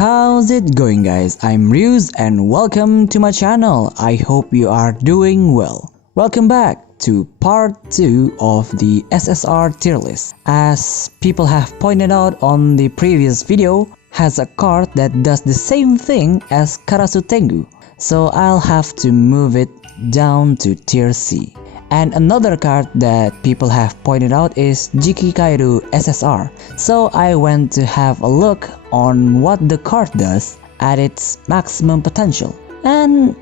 How's it going, guys? I'm Ryuz and welcome to my channel. I hope you are doing well. Welcome back to part 2 of the SSR tier list. As people have pointed out on the previous video, has a card that does the same thing as Karasu Tengu, so I'll have to move it down to tier C. And another card that people have pointed out is Jikikairu SSR, so I went to have a look on what the card does at its maximum potential, and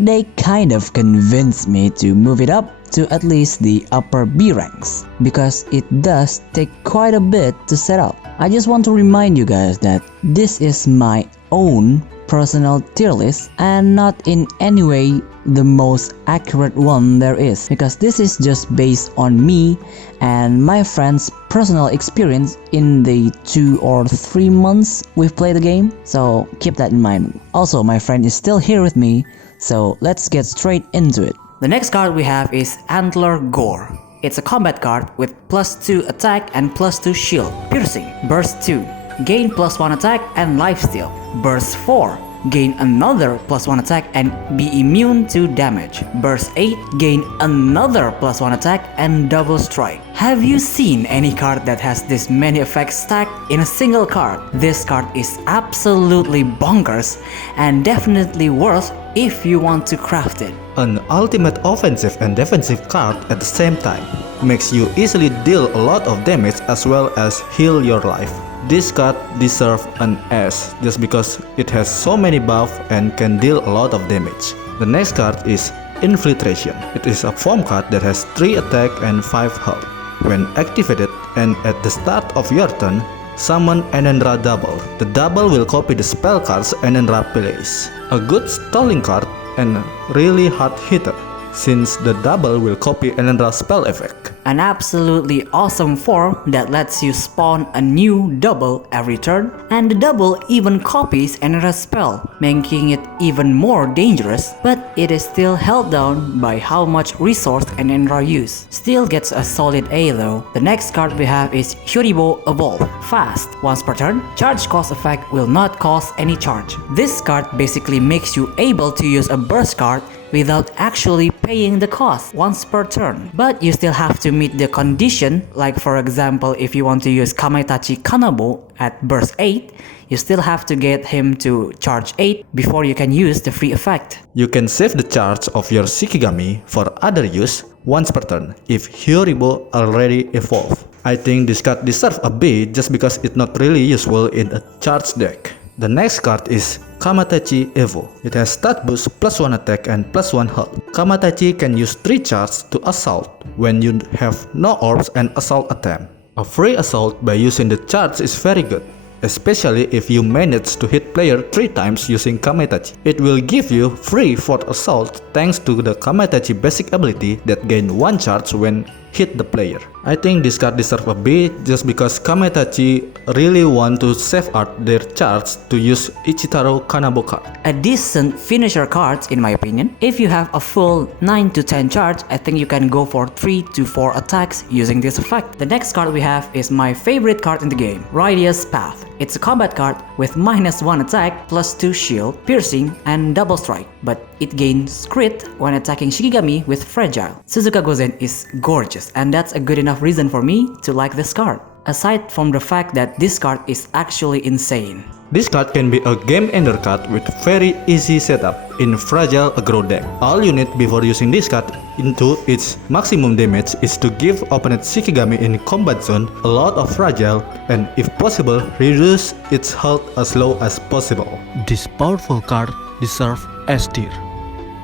they kind of convinced me to move it up to at least the upper B ranks, because it does take quite a bit to set up. I just want to remind you guys that this is my own personal tier list and not in any way the most accurate one there is, because this is just based on me and my friend's personal experience in the 2 or 3 months we've played the game, so keep that in mind. Also, my friend is still here with me, so let's get straight into it. The next card we have is Antler Gore. It's a combat card with +2 attack and +2 shield, piercing, burst 2, gain +1 attack and lifesteal, burst 4, gain another +1 attack and be immune to damage, burst 8, gain another +1 attack and double strike. Have you seen any card that has this many effects stacked in a single card? This card is absolutely bonkers and definitely worth if you want to craft it. An ultimate offensive and defensive card at the same time, makes you easily deal a lot of damage as well as heal your life. This card deserves an S just because it has so many buffs and can deal a lot of damage. The next card is Infiltration. It is a form card that has 3 attack and 5 health. When activated and at the start of your turn, summon Enenra Double. The double will copy the spell cards Enenra plays. A good stalling card and really hard hitter, since the double will copy Enenra's spell effect. An absolutely awesome form that lets you spawn a new double every turn, and the double even copies Enenra's spell, making it even more dangerous, but it is still held down by how much resource Enenra use. Still gets a solid A though. The next card we have is Huribo Evolve. Fast, once per turn, charge cost effect will not cost any charge. This card basically makes you able to use a burst card without actually paying the cost once per turn. But you still have to meet the condition, like for example if you want to use Kamatachi Kanabo at burst 8, you still have to get him to charge 8 before you can use the free effect. You can save the charge of your Shikigami for other use once per turn if Huribo already evolved. I think this card deserves a B just because it's not really useful in a charge deck. The next card is Kamatachi Evo. It has stat boost +1 attack and +1 health. Kamatachi can use 3 charge to assault when you have no orbs and assault attempt. A free assault by using the charge is very good, especially if you manage to hit player 3 times using Kamatachi. It will give you free 4th assault thanks to the Kamatachi basic ability that gain 1 charge when hit the player. I think this card deserves a B just because Kamatachi really want to safeguard their charge to use Ichitaro Kanabo card. A decent finisher card in my opinion. If you have a full 9 to 10 charge, I think you can go for 3 to 4 attacks using this effect. The next card we have is my favorite card in the game, Radius Path. It's a combat card with -1 attack, +2 shield, piercing, and double strike, but it gains crit when attacking Shikigami with Fragile. Suzuka Gozen is gorgeous, and that's a good enough reason for me to like this card, aside from the fact that this card is actually insane. This card can be a game ender card with very easy setup in fragile aggro deck. All you need before using this card into its maximum damage is to give opponent Shikigami in combat zone a lot of fragile and if possible reduce its health as low as possible. This powerful card deserves S tier.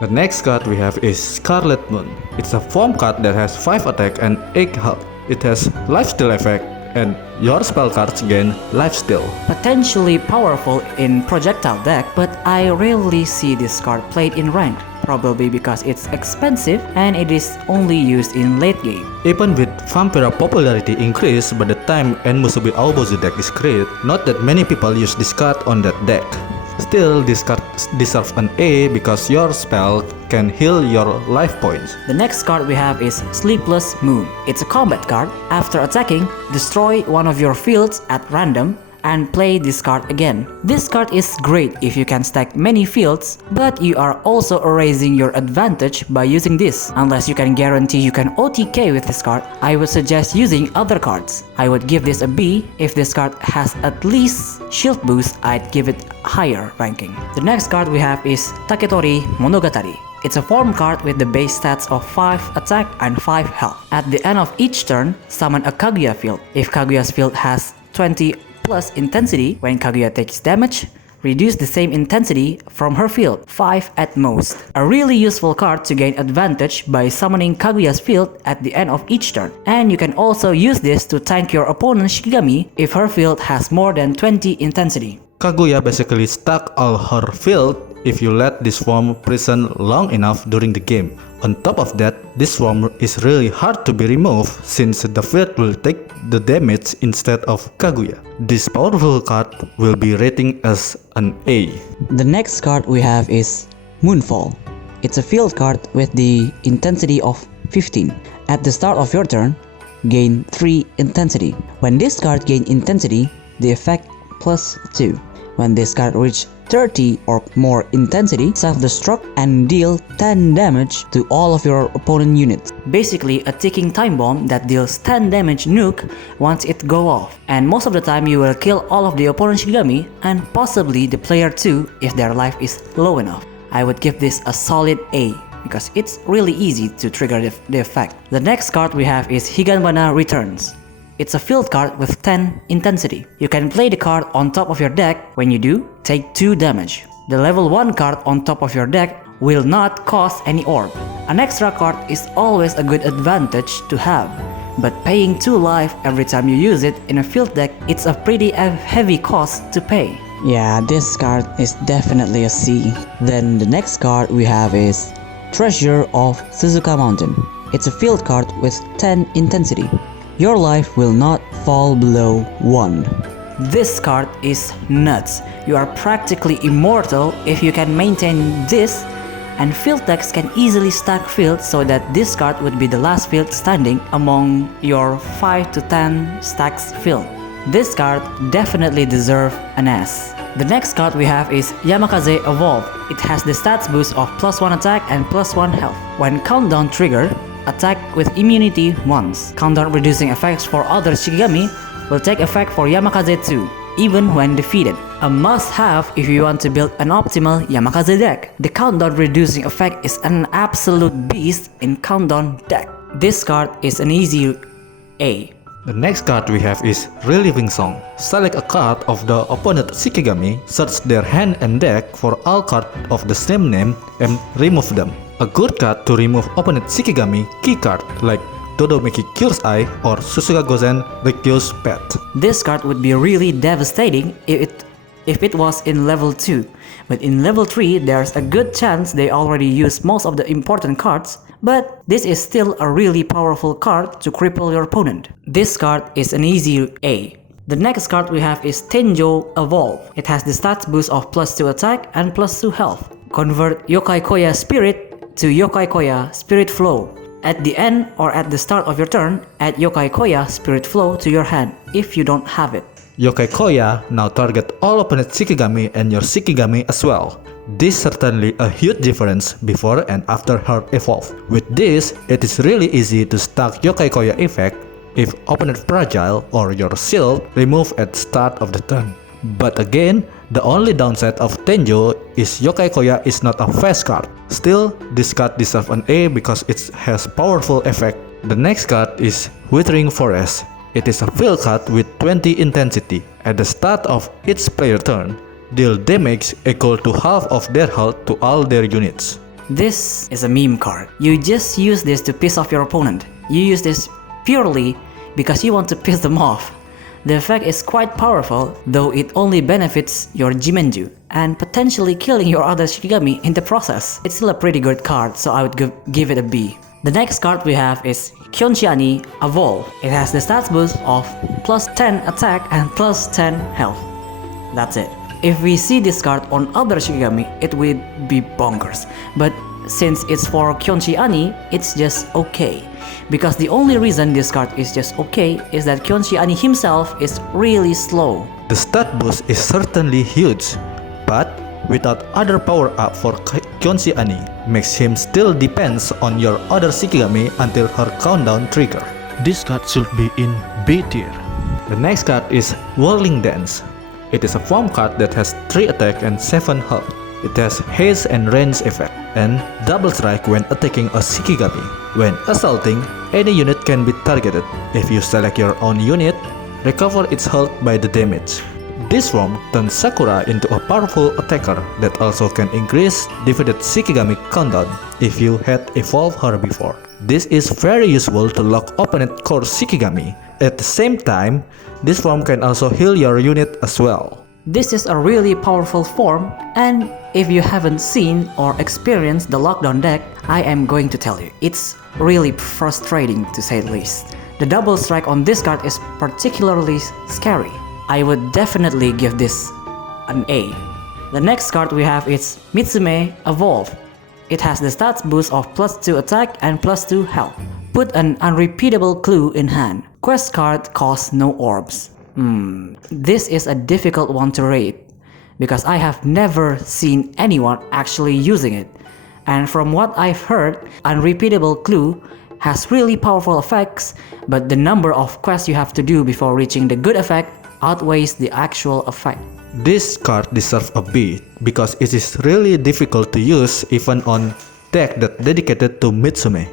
The next card we have is Scarlet Moon. It's a form card that has 5 attack and 8 health. It has lifesteal effect and your spell cards gain lifesteal. Potentially powerful in projectile deck, but I rarely see this card played in ranked, probably because it's expensive and it is only used in late game. Even with Vampira popularity increase by the time Musubi Aobozu deck is created, not that many people use this card on that deck. Still, this card deserves an A because your spell can heal your life points. The next card we have is Sleepless Moon. It's a combat card. After attacking, destroy one of your fields at random and play this card again. This card is great if you can stack many fields, but you are also erasing your advantage by using this. Unless you can guarantee you can OTK with this card, I would suggest using other cards. I would give this a B. If this card has at least shield boost, I'd give it higher ranking. The next card we have is Taketori Monogatari. It's a form card with the base stats of 5 attack and 5 health. At the end of each turn, summon a Kaguya field. If Kaguya's field has 20 plus intensity, when Kaguya takes damage, reduce the same intensity from her field, 5 at most. A really useful card to gain advantage by summoning Kaguya's field at the end of each turn. And you can also use this to tank your opponent's Shikigami if her field has more than 20 intensity. Kaguya basically stack all her field if you let this form prison long enough during the game. On top of that, this form is really hard to be removed since the field will take the damage instead of Kaguya. This powerful card will be rating as an A. The next card we have is Moonfall. It's a field card with the intensity of 15. At the start of your turn, gain 3 intensity. When this card gains intensity, the effect +2. When this card reaches 30 or more intensity, self-destruct and deal 10 damage to all of your opponent units. Basically a ticking time bomb that deals 10 damage nuke once it go off. And most of the time you will kill all of the opponent's Shikigami and possibly the player too if their life is low enough. I would give this a solid A because it's really easy to trigger the effect. The next card we have is Higanbana Returns. It's a field card with 10 intensity. You can play the card on top of your deck. When you do, take 2 damage. The level 1 card on top of your deck will not cost any orb. An extra card is always a good advantage to have, but paying 2 life every time you use it in a field deck, it's a pretty heavy cost to pay. Yeah, this card is definitely a C. Then the next card we have is Treasure of Suzuka Mountain. It's a field card with 10 intensity. Your life will not fall below 1. This card is nuts. You are practically immortal if you can maintain this, and field decks can easily stack fields so that this card would be the last field standing among your 5 to 10 stacks field. This card definitely deserves an S. The next card we have is Yamakaze Evolve. It has the stats boost of +1 attack and +1 health. When countdown trigger, attack with immunity once. Countdown reducing effects for other Shikigami will take effect for Yamakaze too, even when defeated. A must-have if you want to build an optimal Yamakaze deck. The countdown reducing effect is an absolute beast in countdown deck. This card is an easy A. The next card we have is Reliving Song. Select a card of the opponent Shikigami, search their hand and deck for all cards of the same name and remove them. A good card to remove opponent Shikigami key card like Dodomeki Cures Eye or Suzuka Gozen Rikyo's Pet. This card would be really devastating if it was in level 2, but in level 3 there's a good chance they already used most of the important cards, but this is still a really powerful card to cripple your opponent. This card is an easy A. The next card we have is Tenjo Evolve. It has the stats boost of +2 attack and +2 health. Convert Yokai Koya Spirit to Yokai Koya Spirit Flow. At the end or at the start of your turn, add Yokai Koya Spirit Flow to your hand if you don't have it. Yokai Koya now target all opponent Shikigami and your Shikigami as well. This certainly a huge difference before and after her evolve. With this, it is really easy to stack Yokai Koya effect if opponent fragile or your shield remove at start of the turn. But again, the only downside of Tenjo is Yokai Koya is not a fast card. Still, this card deserves an A because it has powerful effect. The next card is Withering Forest. It is a field card with 20 intensity. At the start of each player turn, deal damage equal to half of their health to all their units. This is a meme card. You just use this to piss off your opponent. You use this purely because you want to piss them off. The effect is quite powerful, though it only benefits your Jimenju and potentially killing your other Shikigami in the process. It's still a pretty good card, so I would give it a B. The next card we have is Kyonshi Evolve. It has the stats boost of +10 attack and +10 health. That's it. If we see this card on other Shikigami, it would be bonkers. But since it's for Kyonshi, it's just okay. Because the only reason this card is just okay is that Kyonshi himself is really slow. The stat boost is certainly huge, but without other power up for Kyonshi Ani, makes him still depends on your other Shikigami until her countdown trigger. This card should be in B tier. The next card is Whirling Dance. It is a form card that has 3 attack and 7 health. It has haste and range effect, and double strike when attacking a Shikigami. When assaulting, any unit can be targeted. If you select your own unit, recover its health by the damage. This form turns Sakura into a powerful attacker that also can increase defeated Shikigami countdown if you had evolved her before. This is very useful to lock opponent core Shikigami. At the same time, this form can also heal your unit as well. This is a really powerful form, and if you haven't seen or experienced the lockdown deck, I am going to tell you, it's really frustrating to say the least. The double strike on this card is particularly scary. I would definitely give this an A. The next card we have is Mitsume Evolve. It has the stats boost of +2 attack and +2 health. Put an unrepeatable clue in hand. Quest card costs no orbs. This is a difficult one to rate because I have never seen anyone actually using it. And from what I've heard, unrepeatable clue has really powerful effects, but the number of quests you have to do before reaching the good effect outweighs the actual effect. This card deserves a B because it is really difficult to use even on deck that dedicated to Mitsume.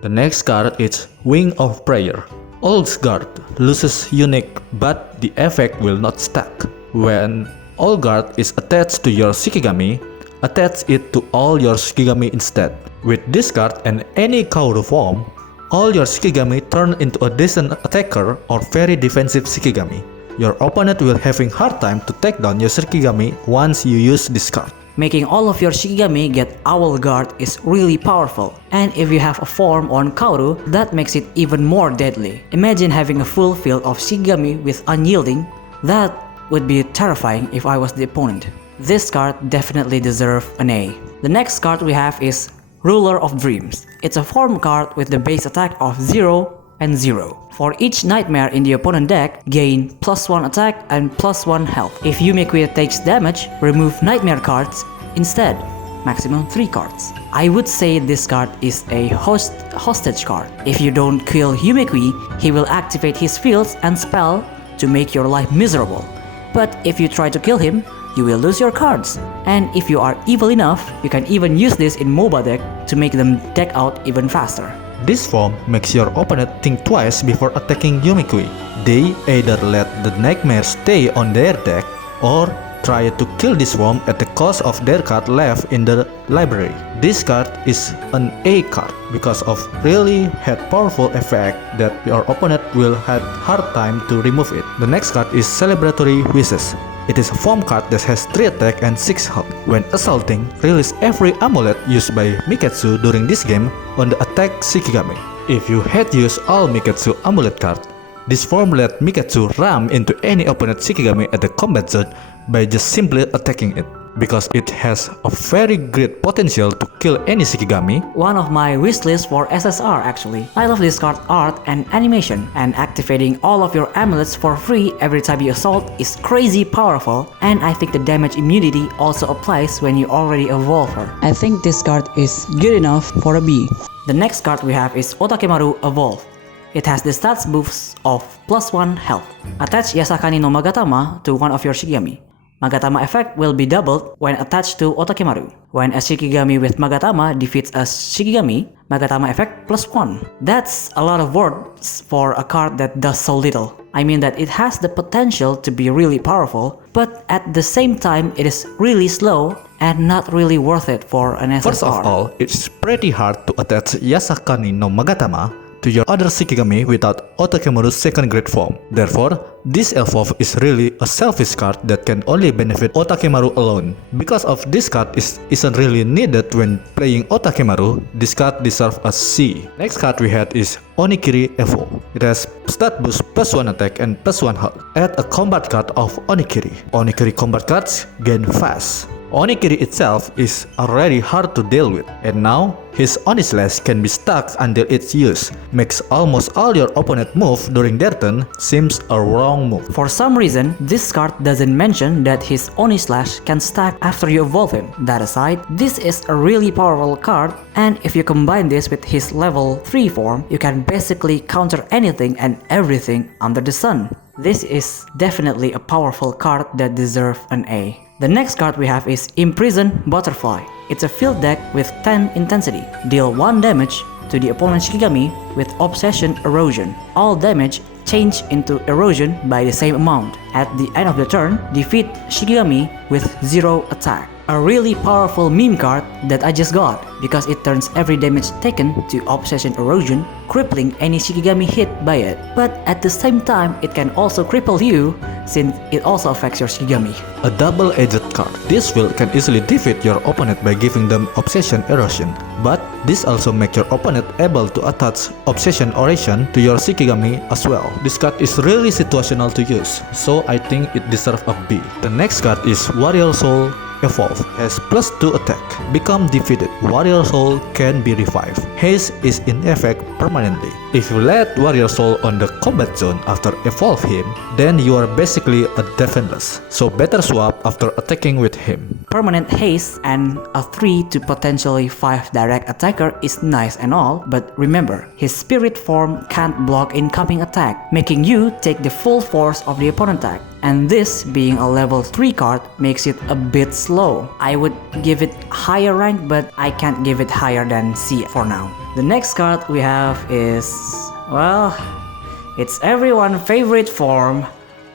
The next card is Wing of Prayer. Old Guard loses unique, but the effect will not stack. When Old Guard is attached to your Shikigami, attach it to all your Shikigami instead. With this card and any Kaoru form, all your Shikigami turn into a decent attacker or very defensive Shikigami. Your opponent will having hard time to take down your Shikigami once you use this card. Making all of your Shikigami get Owl Guard is really powerful, and if you have a form on Kaoru, that makes it even more deadly. Imagine having a full field of Shikigami with Unyielding. That would be terrifying if I was the opponent. This card definitely deserves an A. The next card we have is Ruler of Dreams. It's a form card with the base attack of 0 and 0. For each nightmare in the opponent deck, gain +1 attack and +1 health. If Yumekui takes damage, remove nightmare cards instead, maximum 3 cards. I would say this card is a hostage card. If you don't kill Yumekui, he will activate his fields and spell to make your life miserable. But if you try to kill him, you will lose your cards. And if you are evil enough, you can even use this in MOBA deck to make them deck out even faster. This form makes your opponent think twice before attacking Yumekui. They either let the nightmare stay on their deck or try to kill this form at the cost of their card left in the library. This card is an A card because of really had powerful effect that your opponent will have hard time to remove it. The next card is Celebratory Wishes. It is a form card that has 3 attack and 6 health. When assaulting, release every amulet used by Miketsu during this game on the attack Shikigami. If you had used all Miketsu amulet card, this form let Miketsu ram into any opponent Shikigami at the combat zone by just simply attacking it, because it has a very great potential to kill any Shikigami. One of my wishlist for SSR actually. I love this card art and animation, and activating all of your amulets for free every time you assault is crazy powerful, and I think the damage immunity also applies when you already evolve her. I think this card is good enough for a B. The next card we have is Otakemaru Evolve. It has the stats boost of +1 health. Attach Yasakani no Magatama to one of your Shikigami. Magatama effect will be doubled when attached to Otakemaru. When a Shikigami with Magatama defeats a Shikigami, Magatama effect +1. That's a lot of words for a card that does so little. I mean that it has the potential to be really powerful, but at the same time it is really slow and not really worth it for an SSR. First of all, it's pretty hard to attach Yasakani no Magatama to your other Shikigami without Otakemaru's second grade form. Therefore, this evolve is really a selfish card that can only benefit Otakemaru alone. Because of this card isn't really needed when playing Otakemaru, this card deserves a C. Next card we had is Onikiri Evolve. It has stat boost +1 attack and +1 health. Add a combat card of Onikiri. Onikiri combat cards gain fast. Onikiri itself is already hard to deal with, and now his Oni Slash can be stuck until its use, makes almost all your opponent move during their turn seems a wrong move. For some reason, this card doesn't mention that his Oni Slash can stack after you evolve him. That aside, this is a really powerful card, and if you combine this with his level 3 form, you can basically counter anything and everything under the sun. This is definitely a powerful card that deserves an A. The next card we have is Imprison Butterfly. It's a field deck with 10 intensity. Deal 1 damage to the opponent's Shikigami with Obsession Erosion. All damage change into erosion by the same amount. At the end of the turn, defeat Shikigami with 0 attack. A really powerful meme card that I just got because it turns every damage taken to Obsession Erosion, crippling any Shikigami hit by it. But at the same time, it can also cripple you since it also affects your Shikigami. A double-edged card. This field can easily defeat your opponent by giving them Obsession Erosion, but this also makes your opponent able to attach Obsession Erosion to your Shikigami as well. This card is really situational to use, so I think it deserves a B. The next card is Warrior Soul Evolve. Has +2 attack. Become defeated. Warrior Soul can be revived. Haste is in effect permanently. If you let Warrior Soul on the combat zone after evolve him, then you are basically a defenseless. So better swap after attacking with him. Permanent haste and a 3 to potentially 5 direct attacker is nice and all, but remember, his spirit form can't block incoming attack, making you take the full force of the opponent attack. And this, being a level 3 card, makes it a bit slow. I would give it higher rank, but I can't give it higher than C for now. The next card we have is, well, it's everyone's favorite form,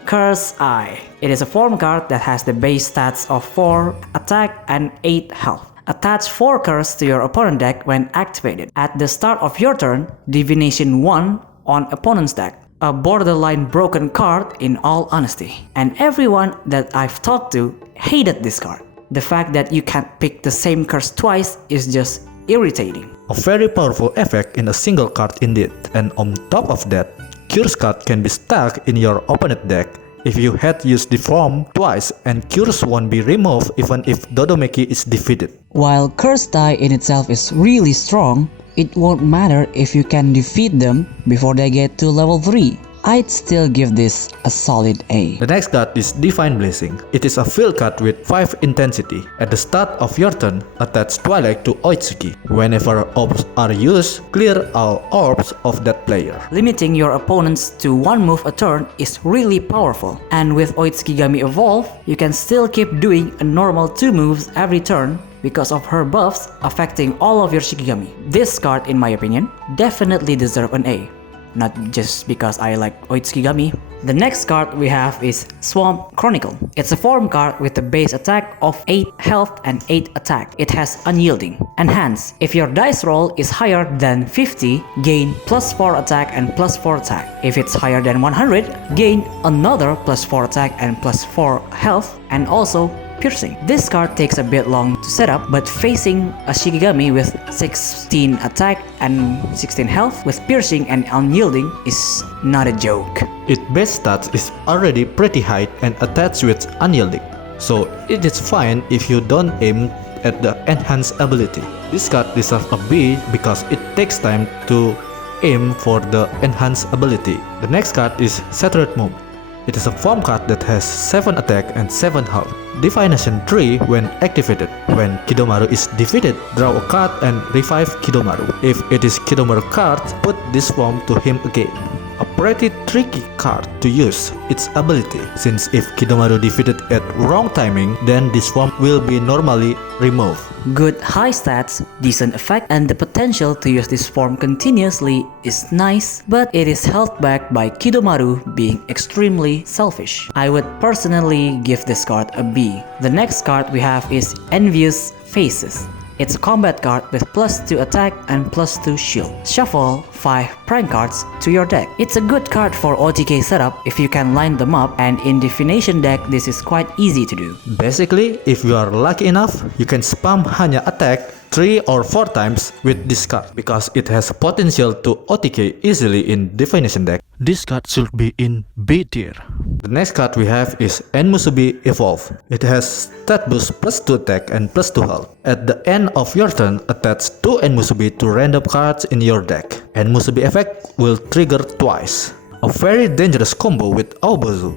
Curse Eye. It is a form card that has the base stats of 4 attack and 8 health. Attach 4 curse to your opponent deck when activated. At the start of your turn, Divination 1 on opponent's deck. A borderline broken card in all honesty. And everyone that I've talked to hated this card. The fact that you can't pick the same curse twice is just irritating. A very powerful effect in a single card indeed, and on top of that, Curse card can be stuck in your opponent deck if you had used the form twice, and Curse won't be removed even if Dodomeki is defeated. While Curse Die in itself is really strong, it won't matter if you can defeat them before they get to level 3. I'd still give this a solid A. The next card is Divine Blessing. It is a field card with 5 intensity. At the start of your turn, attach Twilight to Oitsuki. Whenever orbs are used, clear all orbs of that player. Limiting your opponents to 1 move a turn is really powerful. And with Oitsukigami Evolve, you can still keep doing a normal 2 moves every turn because of her buffs affecting all of your Shikigami. This card, in my opinion, definitely deserves an A. Not just because I like Oitsukigami. The next card we have is Swamp Chronicle. It's a form card with a base attack of 8 health and 8 attack. It has Unyielding. Enhance. If your dice roll is higher than 50, gain +4 attack and +4 attack. If it's higher than 100, gain another +4 attack and +4 health, and also Piercing. This card takes a bit long to set up, but facing a Shikigami with 16 attack and 16 health with Piercing and Unyielding is not a joke. Its base stats is already pretty high and attached with Unyielding, so it is fine if you don't aim at the enhanced ability. This card deserves a B because it takes time to aim for the enhanced ability. The next card is Saturate Moon. It is a form card that has 7 attack and 7 health. Divination 3 when activated. When Kidomaru is defeated, draw a card and revive Kidomaru. If it is Kidomaru card, put this form to him again. A pretty tricky card to use its ability, since if Kidomaru defeated at wrong timing, then this form will be normally removed. Good high stats, decent effect, and the potential to use this form continuously is nice, but it is held back by Kidomaru being extremely selfish. I would personally give this card a B. The next card we have is Envious Faces. It's a combat card with +2 attack and +2 shield. Shuffle 5 prank cards to your deck. It's a good card for OTK setup if you can line them up, and in Divination deck this is quite easy to do. Basically, if you are lucky enough, you can spam hanya attack 3 or 4 times with this card because it has potential to OTK easily in Divination deck. This card should be in B tier. The next card we have is Musubi Evolve. It has stat boost +2 attack and +2 health. At the end of your turn, attach 2 Musubi to random cards in your deck. Musubi effect will trigger twice. A very dangerous combo with Aobozu,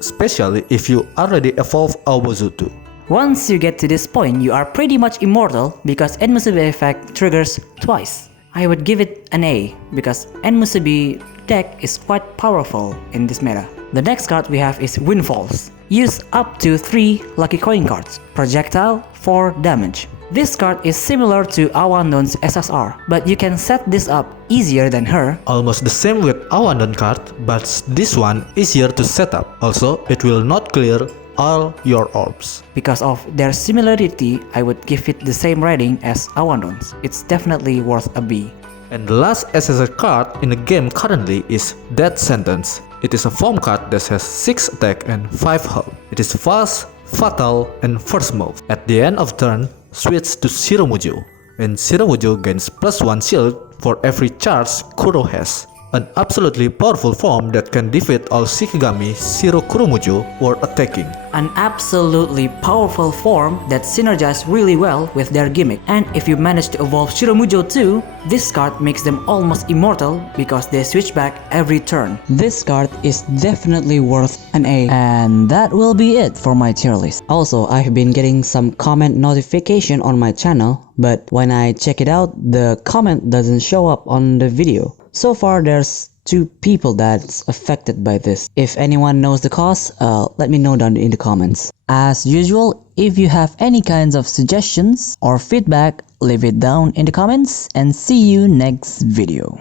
especially if you already evolve Aobozu too. Once you get to this point, you are pretty much immortal because Musubi effect triggers twice. I would give it an A because Musubi deck is quite powerful in this meta. The next card we have is Windfalls. Use up to 3 lucky coin cards. Projectile for damage. This card is similar to Awandon's SSR, but you can set this up easier than her. Almost the same with Awandon card, but this one easier to set up. Also, it will not clear all your orbs. Because of their similarity, I would give it the same rating as Awandon's. It's definitely worth a B. And the last SSR card in the game currently is Death Sentence. It is a form card that has 6 attack and 5 health. It is fast, fatal, and first move. At the end of turn, switch to Shiromujo, and Shiromujo gains +1 shield for every charge Kuro has. An absolutely powerful form that can defeat all Shikigami, Shiro Kurumujo or attacking. An absolutely powerful form that synergizes really well with their gimmick. And if you manage to evolve Shiromujo too, this card makes them almost immortal because they switch back every turn. This card is definitely worth an A, and that will be it for my tier list. Also, I've been getting some comment notification on my channel, but when I check it out, the comment doesn't show up on the video. So far, there's 2 people that's affected by this. If anyone knows the cause, let me know down in the comments. As usual, if you have any kinds of suggestions or feedback, leave it down in the comments and see you next video.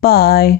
Bye!